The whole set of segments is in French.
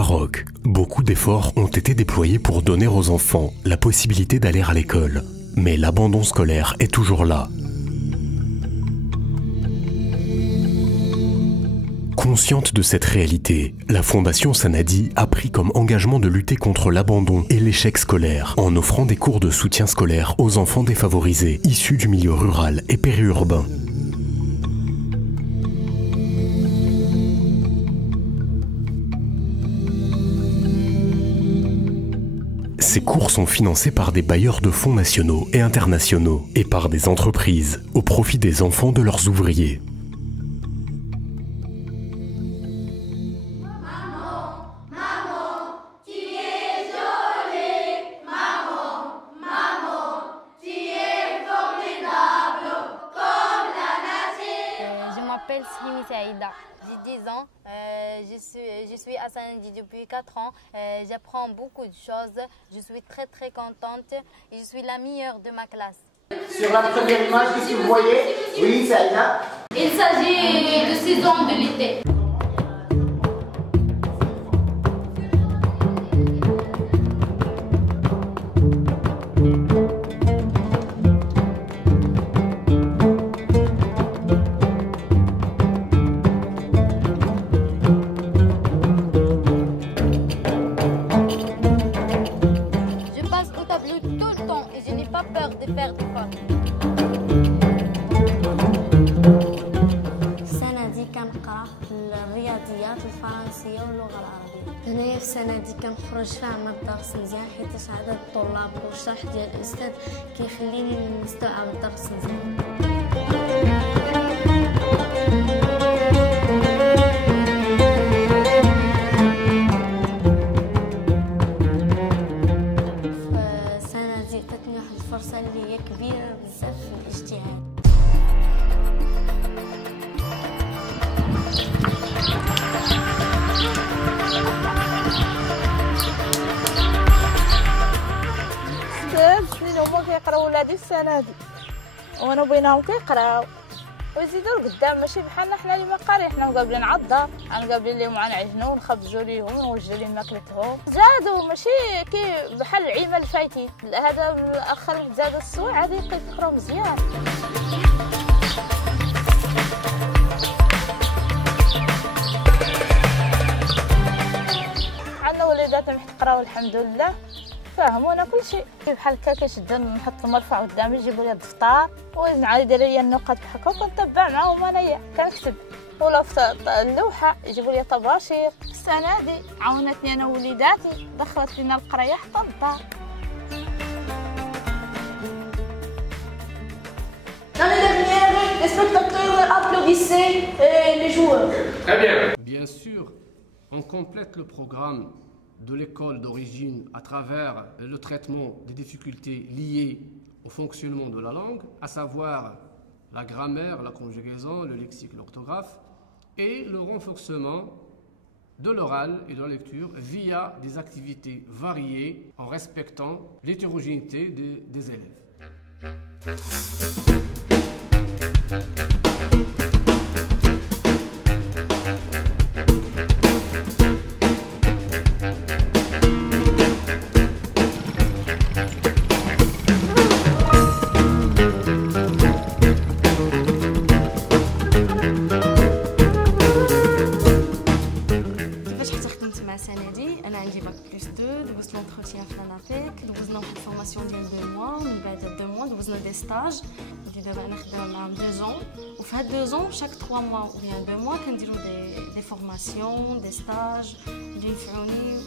Maroc, beaucoup d'efforts ont été déployés pour donner aux enfants la possibilité d'aller à l'école. Mais l'abandon scolaire est toujours là. Consciente de cette réalité, la Fondation Sanadi a pris comme engagement de lutter contre l'abandon et l'échec scolaire en offrant des cours de soutien scolaire aux enfants défavorisés issus du milieu rural et périurbain. Ces cours sont financés par des bailleurs de fonds nationaux et internationaux et par des entreprises au profit des enfants de leurs ouvriers. Je m'appelle Slimi Saïda, j'ai 10 ans, je suis à Sanadi depuis 4 ans, j'apprends beaucoup de choses, je suis très contente et je suis la meilleure de ma classe. Sur la première image, qu'est-ce que vous voyez? Oui, Saïda. Il s'agit de saison de l'été. Tout le temps et je n'ai pas peur de faire des fautes. سندي كنقرا الرياضيات الفرنسيه واللغه العربيه. هنايا في سندي كنخرج فاهمه الدرس مزيان حيت عدد الطلاب والشرح ديال الاستاذ كيخليني نستوعب الدرس مزيان. الفرصة اللي هي كبيرة بزاف في الاجتهاد. ست سنين هما كيقراو ولادي في السنة دي وانا بينهم كيقراو ويزيدوا لقدام ماشي بحالنا حنا اللي ما قاري حنا مقابلين على الدار مقابلين ليهم غنعجنو ونخبزوا ليهم ونوجدوا لهم ماكلتهم زادوا ماشي كي بحال العيمه اللي فايتين هذا الاخر زاد السوع هادي كيفكروا مزيان. عندنا وليدات محتقراو الحمد لله فهمونا كل شيء بحال هكا كنشد نحط المرفع قدامي يجيبوا لي الدفتر ونعاود يديروا لي النقط بحال هكا وكنتبع معاهم انايا كنكتب ولا في اللوحه يجيبوا لي طباشير. السنه دي عاونتني انا ووليداتي دخلت فينا القرايه حتى الدار. L'année dernière, les spectateurs applaudissaient les joueurs. Très bien. Bien sûr, on complète le programme de l'école d'origine à travers le traitement des difficultés liées au fonctionnement de la langue, à savoir la grammaire, la conjugaison, le lexique, l'orthographe, et le renforcement de l'oral et de la lecture via des activités variées en respectant l'hétérogénéité des élèves. انا عندي باك بلس 2 دوزت لونتروتيان في لانابيك دوزنا واحد الفورماسيون ديال 2 موا ومن بعد 2 موا دوزنا دي ستاج ودي دابا انا خدامه معاهم 2 زون وفي هاد 2 زون شاك 3 موا و بيان 2 موا كنديروا دي فورماسيون دي ستاج اللي ينفعوني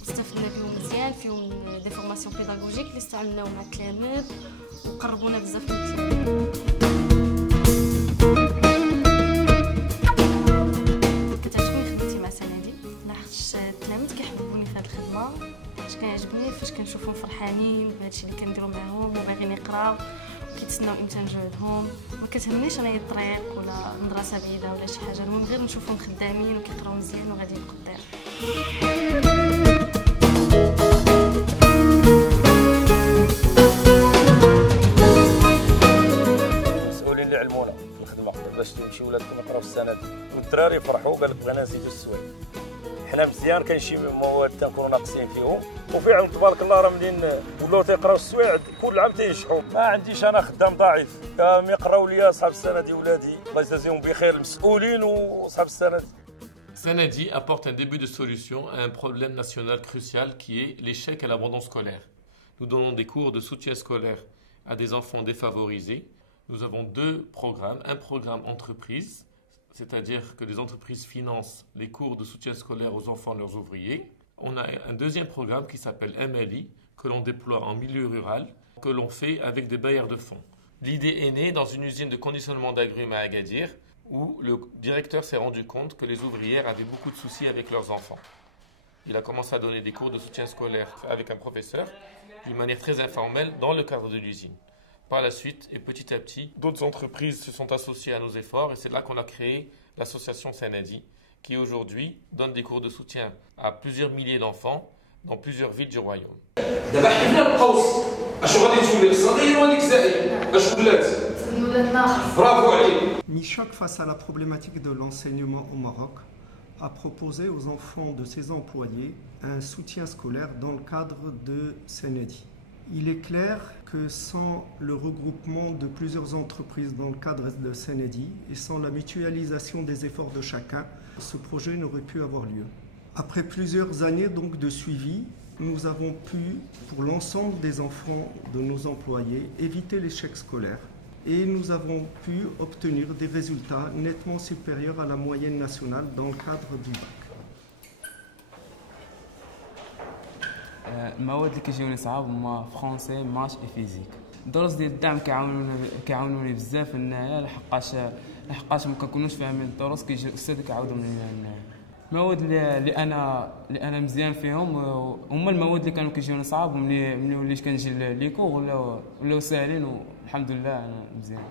واستفدنا بهم مزيان فيهم دي فورماسيون بيداغوجيك اللي استعملناهم مع التلاميذ وقربونا بزاف من التلاميذ. التلاميذ كيحبوني في هذه الخدمه حيت كيعجبني فاش كنشوفهم فرحانين بهادشي اللي كنديرو معاهم وباغيين يقراو وكيتسناو امتى نجاوبهم. ما كتهمنيش انايا الطريق ولا مدرسه بعيده ولا شي حاجه، المهم غير نشوفهم خدامين وكيقراو مزيان وغاديين قدام. المسؤولين اللي علمونا في الخدمه باش يمشيو ولادكم يقراو السنه دي والدراري فرحوا قال لك بغينا نزيدوا السوايع حنا مزيان كاين شي مواد تنكونوا ناقصين فيهم وفعلا تبارك الله راه منين ولاو تيقراو السوايع كل عام تينجحوا. ما عنديش انا خدام ضعيف كما يقراو ليا صحاب السنه دي ولادي الله يجازيهم بخير المسؤولين وصحاب السنه دي. Sanadi apporte un début de solution à un problème national crucial qui est l'échec et l'abandon scolaire. Nous donnons des cours de soutien scolaire à des enfants défavorisés. Nous avons deux programmes. Un programme entreprise, c'est-à-dire que les entreprises financent les cours de soutien scolaire aux enfants et leurs ouvriers. On a un deuxième programme qui s'appelle MLI, que l'on déploie en milieu rural, que l'on fait avec des bailleurs de fonds. L'idée est née dans une usine de conditionnement d'agrumes à Agadir, où le directeur s'est rendu compte que les ouvrières avaient beaucoup de soucis avec leurs enfants. Il a commencé à donner des cours de soutien scolaire avec un professeur, d'une manière très informelle, dans le cadre de l'usine. Par la suite, et petit à petit, d'autres entreprises se sont associées à nos efforts, et c'est là qu'on a créé l'association Sanadi, qui aujourd'hui donne des cours de soutien à plusieurs milliers d'enfants dans plusieurs villes du royaume. Michok, face à la problématique de l'enseignement au Maroc, a proposé aux enfants de ses employés un soutien scolaire dans le cadre de Sanadi. Il est clair que sans le regroupement de plusieurs entreprises dans le cadre de Sanadi et sans la mutualisation des efforts de chacun, ce projet n'aurait pu avoir lieu. Après plusieurs années donc de suivi, nous avons pu, pour l'ensemble des enfants de nos employés, éviter l'échec scolaire et nous avons pu obtenir des résultats nettement supérieurs à la moyenne nationale dans le cadre du bac. المواد اللي كيجيوني صعاب هما فرونسي ماش اي فيزيك. الدروس ديال الدعم كيعاونوني بزاف هنايا لحقاش ما كنكونوش فاهمين الدروس كيجي الاستاذ كيعاودهم لينا هنايا. المواد اللي انا مزيان فيهم هما المواد اللي كانوا كيجيوني صعاب ملي وليت كنجي ليكو ولاو ساهلين والحمد لله انا مزيان.